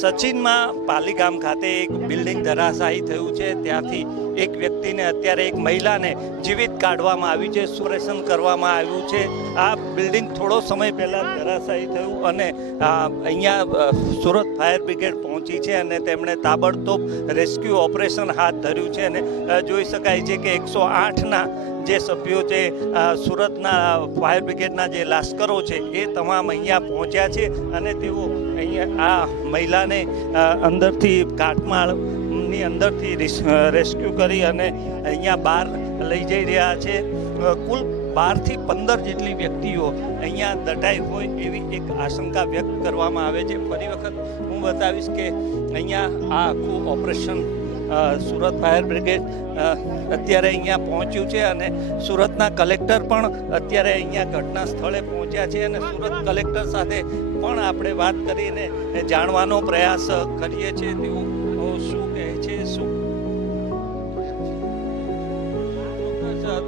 સચિનમાં પાલીગામ ખાતે એક બિલ્ડિંગ ધરાશાયી થયું છે. ત્યાંથી એક વ્યક્તિને, અત્યારે એક મહિલાને જીવિત કાઢવામાં આવી છે, ઓપરેશન કરવામાં આવ્યું છે. આ બિલ્ડિંગ થોડો સમય પહેલાં ધરાશાયી થયું અને અહીંયા સુરત ફાયર બ્રિગેડ પહોંચી છે અને તેમણે તાબડતોબ રેસ્ક્યુ ઓપરેશન હાથ ધર્યું છે. અને જોઈ શકાય છે કે 108ના જે સભ્યો છે, સુરતના ફાયર બ્રિગેડના જે લાશ્કરો છે, એ તમામ અહીંયા પહોંચ્યા છે અને તેઓ અહીંયા આ મહિલાને અંદરથી કાટમાળની અંદરથી રેસ્ક્યુ કરી અને અહીંયા બહાર લઈ જઈ રહ્યા છે. કુલ 12 થી 15 જેટલી વ્યક્તિઓ અહીંયા દટાઈ હોય એવી એક આશંકા વ્યક્ત કરવામાં આવે છે. ફરી વખત હું બતાવીશ કે અહીંયા આ આખું ઓપરેશન સુરત ફાયર બ્રિગેડ અત્યારે અહીંયા પહોંચ્યું છે અને સુરતના કલેક્ટર પણ અત્યારે અહીંયા ઘટના સ્થળે પહોંચ્યા છે અને સુરત કલેક્ટર સાથે પણ આપણે વાત કરીને જાણવાનો પ્રયાસ કરીએ છીએ તેઓ શું કહે છે.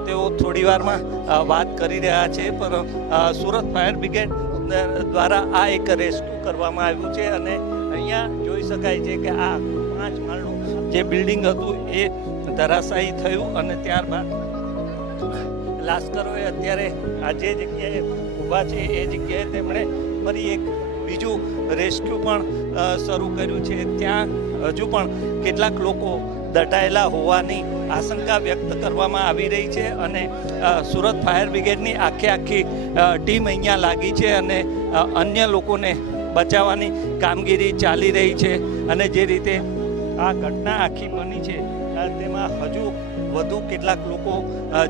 તેઓ થોડી વારમાં વાત કરી રહ્યા છે, પણ સુરત ફાયર બ્રિગેડ દ્વારા આ એક રેસ્ક્યુ કરવામાં આવ્યું છે અને અહીંયા જોઈ શકાય છે કે આ 5 માળનું જે બિલ્ડિંગ હતું એ ધરાશાયી થયું અને ત્યારબાદ લાશ્કરોએ અત્યારે આ જે જગ્યાએ ઊભા છે એ જગ્યાએ તેમણે ફરી એક બીજું રેસ્ક્યુ પણ શરૂ કર્યું છે. ત્યાં હજુ પણ કેટલાક લોકો દટાયેલા હોવાની આશંકા વ્યક્ત કરવામાં આવી રહી છે અને સુરત ફાયર બ્રિગેડની આખી ટીમ અહીંયા લાગી છે અને અન્ય લોકોને બચાવવાની કામગીરી ચાલી રહી છે. અને જે રીતે આ ઘટના આખી બની છે તેમાં હજુ વધુ કેટલાક લોકો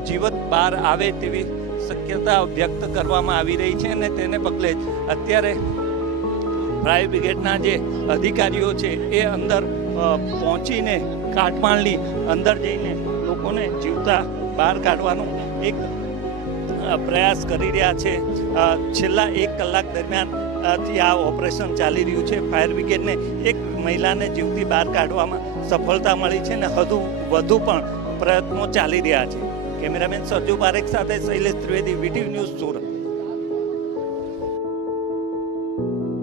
જીવત બહાર આવે તેવી શક્યતા વ્યક્ત કરવામાં આવી રહી છે અને તેને પગલે જ અત્યારે ફાયર બ્રિગેડના જે અધિકારીઓ છે એ અંદર પહોંચીને કાટમાળની અંદર જઈને લોકોને જીવતા બહાર કાઢવાનો એક પ્રયાસ કરી રહ્યા છે. છેલ્લા 1 કલાક દરમિયાનથી આ ઓપરેશન ચાલી રહ્યું છે. ફાયર બ્રિગેડને એક મહિલાને જીવતી બહાર કાઢવામાં સફળતા મળી છે અને વધુ પણ પ્રયત્નો ચાલી રહ્યા છે. કેમેરામેન સરજુ પારેખ સાથે શૈલેષ ત્રિવેદી, વીટીવી ન્યૂઝ, સુરત.